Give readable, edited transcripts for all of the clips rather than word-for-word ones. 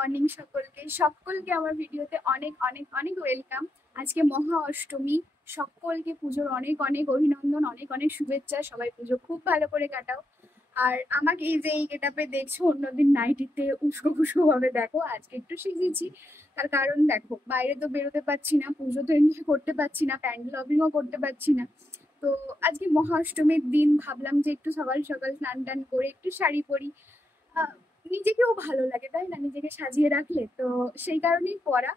Morning সকলকে সকলকে আমার ভিডিওতে অনেক অনেক অনেক ওয়েলকাম। আজকে মহা অষ্টমী। সকলকে পুজোর অনেক অনেক অভিনন্দন, অনেক অনেক শুভেচ্ছা। সবাই পুজো খুব ভালো করে কাটাও। আর আমাকে এই যে এই গেটাপে দেখছো, অন্যদিন নাইটিতে উস্কো খুস্কো ভাবে দেখো, আজকে একটু সেজেছি। তার কারণ দেখো, বাইরে তো বেরোতে পারছি না, পুজো তো এনজয় করতে পারছি না, প্যান্ডেল লবিংও করতে পারছি না। তো আজকে মহা অষ্টমীর দিন ভাবলাম যে একটু সকাল সকাল স্নান টান করে একটু শাড়ি পরি। আহ, নিজেকেও ভালো লাগে তাই না, নিজেকে সাজিয়ে রাখলে। তো সেই কারণেই পরা।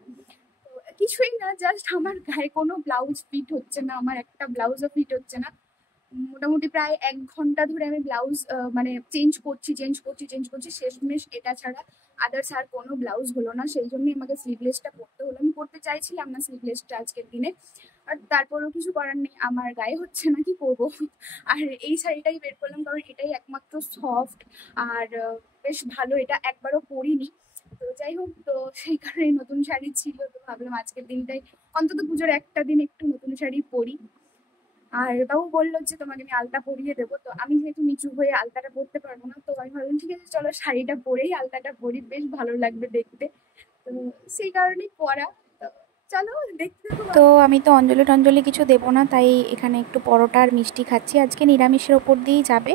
তো কিছুই না, জাস্ট আমার গায়ে কোনো ব্লাউজ ফিট হচ্ছে না, আমার একটা ব্লাউজও ফিট হচ্ছে না। মোটামুটি প্রায় 1 ঘন্টা ধরে আমি ব্লাউজ মানে চেঞ্জ করছি শেষমেশ এটা ছাড়া আদার্স আর কোনো ব্লাউজ হলো না। সেই জন্যই আমাকে স্লিভলেসটা পরতে হলো। আমি পরতে চাইছিলাম না স্লিভলেসটা আজকের দিনে, আর তারপরেও কিছু করার নেই, আমার গায়ে হচ্ছে না, কি করবো। আর এই শাড়িটাই বের করলাম কারণ এটাই একমাত্র সফট আর বেশ ভালো। এটা একবারও পরিনি। তো যাই হোক, তো সেই কারণে নতুন শাড়ি ছিল, তো ভাবলাম আজকের দিনটাই অন্তত পুজোর একটা দিন একটু নতুন শাড়ি পরি। আর বাবু বললো যে তোমাকে আমি আলতা পরিয়ে দেবো, তো আমি যেহেতু নিচু হয়ে আলতাটা পরতে পারবো না, তো আমি ভাবলাম ঠিক আছে চলো শাড়িটা পরেই আলতাটা পরি, বেশ ভালো লাগবে দেখতে। তো সেই কারণেই পরা। তো চলো দেখতে থাকো তো বাবু। আমি তো অঞ্জলি টঞ্জলি কিছু দেবো না, তাই এখানে একটু পরোটা আর মিষ্টি খাচ্ছি। আজকে নিরামিষের ওপর দিয়েই যাবে।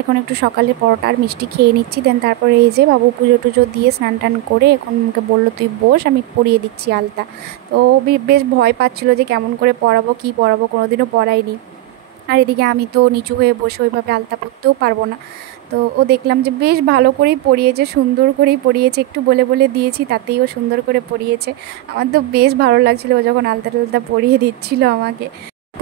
এখন একটু সকালে পরোটা আর মিষ্টি খেয়ে নিচ্ছি। দেন তারপরে এই যে বাবু পুজো টুজো দিয়ে স্নান টান করে এখন আমাকে বললো তুই বস, আমি পরিয়ে দিচ্ছি আলতা। তো ও বেশ ভয় পাচ্ছিল যে কেমন করে পরাবো, কী পরাবো, কোনোদিনও পরাইনি। আর এদিকে আমি তো নিচু হয়ে বসে ওইভাবে আলতা পরতেও পারবো না। তো ও দেখলাম যে বেশ ভালো করেই পরিয়েছে, সুন্দর করেই পরিয়েছে, একটু বলে বলে দিয়েছি তাতেই ও সুন্দর করে পরিয়েছে। আমার তো বেশ ভালো লাগছিলো ও যখন আলতা টালতা পরিয়ে দিচ্ছিল আমাকে।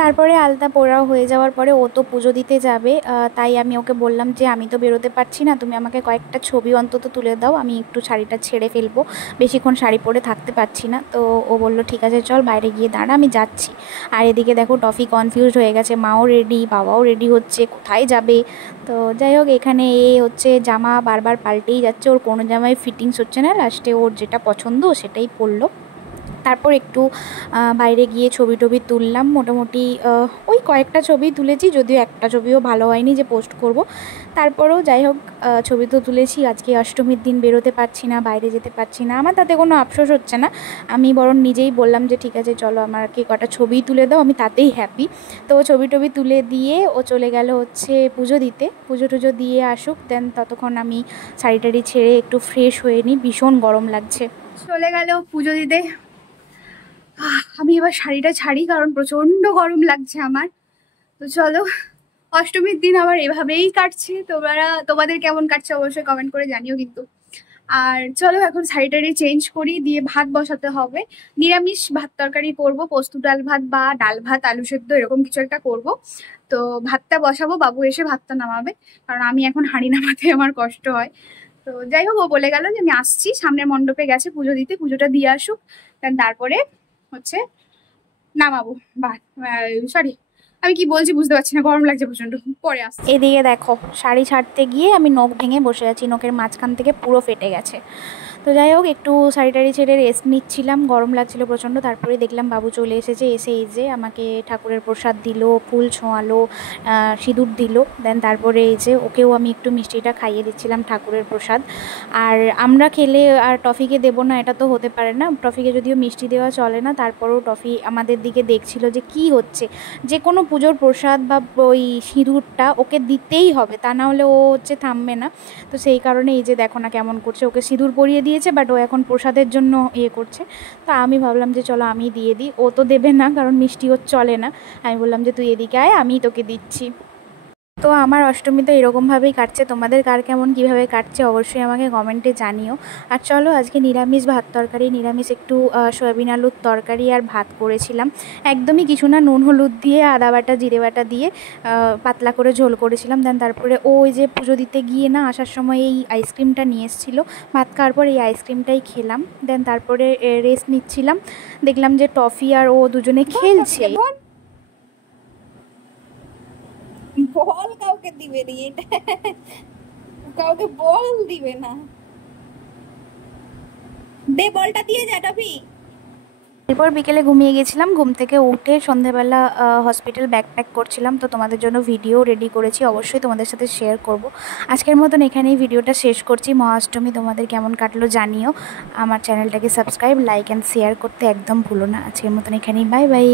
তারপরে আলতা পড়া হয়ে যাওয়ার পরে ও তো পুজো দিতে যাবে, তাই আমি ওকে বললাম যে আমি তো বেরোতে পারছি না, তুমি আমাকে কয়েকটা ছবি অন্তত তুলে দাও, আমি একটু শাড়িটা ছেড়ে ফেলবো, বেশিক্ষণ শাড়ি পরে থাকতে পারছি না। তো ও বললো ঠিক আছে চল বাইরে গিয়ে দাঁড়া, আমি যাচ্ছি। আর এদিকে দেখো টফি কনফিউজড হয়ে গেছে, মাও রেডি, বাবাও রেডি হচ্ছে, কোথায় যাবে। তো যাই হোক, এখানে এ হচ্ছে জামা বারবার পাল্টেই যাচ্ছে, ওর কোনো জামায় ফিটিংস হচ্ছে না, লাস্টে ওর যেটা পছন্দ সেটাই পরলো। তারপর একটু বাইরে গিয়ে ছবি টবি তুললাম, মোটামুটি ওই কয়েকটা ছবি তুলেছি, যদিও একটা ছবিও ভালো হয়নি যে পোস্ট করব। তারপরেও যাই হোক, ছবি তো তুলেছি। আজকে অষ্টমীর দিন বেরোতে পারছি না, বাইরে যেতে পারছি না, আমার তাতে কোনো আফসোস হচ্ছে না। আমি বরং নিজেই বললাম যে ঠিক আছে চলো আমাকে কটা ছবিই তুলে দাও, আমি তাতেই হ্যাপি। তো ও ছবি টবি তুলে দিয়ে ও চলে গেল হচ্ছে পুজো দিতে, পুজো টুজো দিয়ে আসুক, দেন ততক্ষণ আমি শাড়ি টাড়ি ছেড়ে একটু ফ্রেশ হয়ে নিই, ভীষণ গরম লাগছে। চলে গেল পুজো দিতে। আমি এবার শাড়িটা ছাড়ি কারণ প্রচন্ড গরম লাগছে আমার। তো চলো, অষ্টমীর দিন আবার এভাবেই কাটছে। তোমাদের কেমন কাটছে অবশ্যই কমেন্ট করে জানিও কিন্তু। আর চলো এখন শাড়িটারি চেঞ্জ করি, দিয়ে ভাত বসাতে হবে। নিরামিষ ভাত তরকারি করব, পোস্ত ডাল ভাত বা ডাল ভাত আলু সেদ্ধ এরকম কিছু একটা করব। তো ভাতটা বসাবো, বাবু এসে ভাতটা নামাবে, কারণ আমি এখন হাঁড়ি নামাতে আমার কষ্ট হয়। তো যাই হোক, ও বলে গেল যে আমি আসছি, সামনের মণ্ডপে গেছে পুজো দিতে, পুজোটা দিয়ে আসুক, তারপরে হচ্ছে নামাবো ভাত। সরি, আমি কি বলছি বুঝতে পারছি না, গরম লাগছে প্রচন্ড, পরে আসছি। এদিকে দেখো, শাড়ি ছাড়তে গিয়ে আমি নখ ভেঙে বসে আছি, নখের মাঝখান থেকে পুরো ফেটে গেছে। তো যাই হোক, একটু শাড়ি টাড়ি ছেড়ে রেস্ট নিচ্ছিলাম, গরম লাগছিল প্রচণ্ড। তারপরে দেখলাম বাবু চলে এসেছে, এসে এই যে আমাকে ঠাকুরের প্রসাদ দিল, ফুল ছোঁয়ালো, সিঁদুর দিল। দেন তারপরে এই যে ওকেও আমি একটু মিষ্টিটা খাইয়ে দিচ্ছিলাম ঠাকুরের প্রসাদ। আর আমরা খেলে আর টফিকে দেবো না এটা তো হতে পারে না, টফিকে যদিও মিষ্টি দেওয়া চলে না, তারপরেও টফি আমাদের দিকে দেখছিল যে কি হচ্ছে, যে কোনো পুজোর প্রসাদ বা ওই সিঁদুরটা ওকে দিতেই হবে, তা না হলে ও হচ্ছে থামবে না। তো সেই কারণে এই যে দেখো না কেমন করছে, ওকে সিঁদুর পরিয়ে দিয়েছে বাট ও এখন প্রসাদের জন্য ইয়ে করছে। তো আমি ভাবলাম যে চলো আমি দিয়ে দিই, ও তো দেবে না কারণ মিষ্টি ওর চলে না। আমি বললাম যে তুই এদিকে আয়, আমি তোকে দিচ্ছি। তো আমার অষ্টমী তো এরকমভাবেই কাটছে, তোমাদের কার কেমন কীভাবে কাটছে অবশ্যই আমাকে কমেন্টে জানিও। আর চলো, আজকে নিরামিষ ভাত তরকারি, নিরামিষ একটু সয়াবিন আলুর তরকারি আর ভাত করেছিলাম। একদমই কিছু না, নুন হলুদ দিয়ে আদা বাটা জিরে বাটা দিয়ে পাতলা করে ঝোল করেছিলাম। দেন তারপরে ওই যে পুজো দিতে গিয়ে না আসার সময় এই আইসক্রিমটা নিয়ে এসেছিলো, ভাত খাওয়ার পর এই আইসক্রিমটাই খেলাম। দেন তারপরে রেস্ট নিচ্ছিলাম, দেখলাম যে টফি আর ও দুজনে খেলছে। বল কাউকে দিবে নি এটা, কাউকে বল দিবে না। দে বলটা দিয়ে যা টফি। এরপর বিকেলে ঘুমিয়ে গেছিলাম, ঘুম থেকে উঠে সন্ধেবেলা হসপিটাল ব্যাকপ্যাক করছিলাম, তো তোমাদের জন্য ভিডিও রেডি করেছি, অবশ্যই তোমাদের সাথে শেয়ার করব। আজকের মতন এখানেই ভিডিওটা শেষ করছি। মহাষ্টমী তোমাদের কেমন কাটলো জানিও। আমার চ্যানেলটাকে সাবস্ক্রাইব, লাইক অ্যান্ড শেয়ার করতে একদম ভুলো না। আজকের মতন এখানেই, বাই বাই।